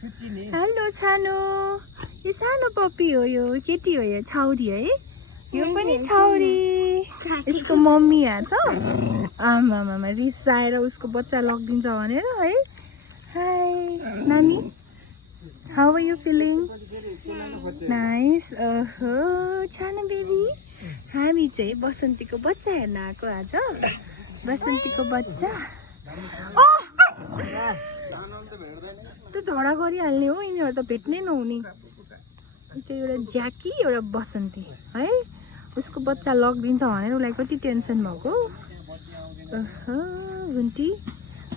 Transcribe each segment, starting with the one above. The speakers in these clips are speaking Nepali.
हेलो छानो यो सानो पप्पी हो यो केटी हो यो छाउरी है यो पनि छाउरी यसको मम्मी छ आमामा रिसाएर उसको बच्चा लगिदिन्छ भनेर है हाय नानी how are you feeling nice ओहो छानो बेबी हामी चाहिँ बसन्तीको बच्चा हेर्न आएको आज बसन्तीको बच्चा त्यो झगडा गरिहाल्ने हो यिनीहरू त भेट्नै नहुने त्यो एउटा ज्याकी एउटा बसन्ती है उसको बच्चा लगिदिन्छ भनेर उसलाई कति टेन्सन भएको घुन्टी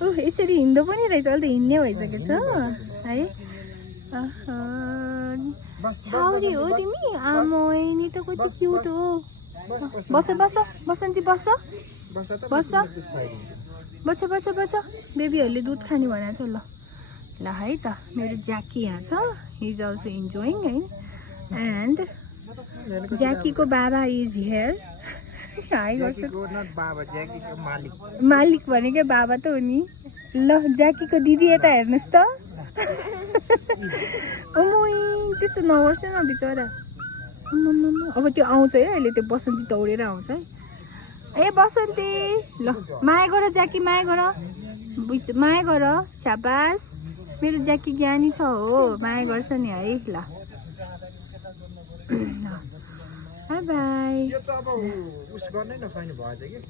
ओह यसरी हिँड्दो पनि रहेछ अहिले त हिँड्ने भइसकेछ है छाउरी हो तिमी आमै त कति क्युट हो बस बस बसन्ती बस बस बच्च बच्च बच्च बेबीहरूले दुध खाने भनेको छ ल ल है त मेरो ज्याकी यहाँ छ हि इज अल्सो इन्जोइङ है एन्ड ज्याकीको बाबा इज हियर हाई गर्छ मालिक भनेकै बाबा त हो नि ल ज्याकीको दिदी यता हेर्नुहोस् त ओमोइ त्यस्तो नगर्छ न बिचरा अब त्यो आउँछ है अहिले त्यो बसन्ती दौडेर आउँछ है ए बसन्ती ल माया गर ज्याकी माया गर माया गर शाबास मेरो ज्याकी ज्ञानी छ हो माया गर्छ नि है ल बाई बाई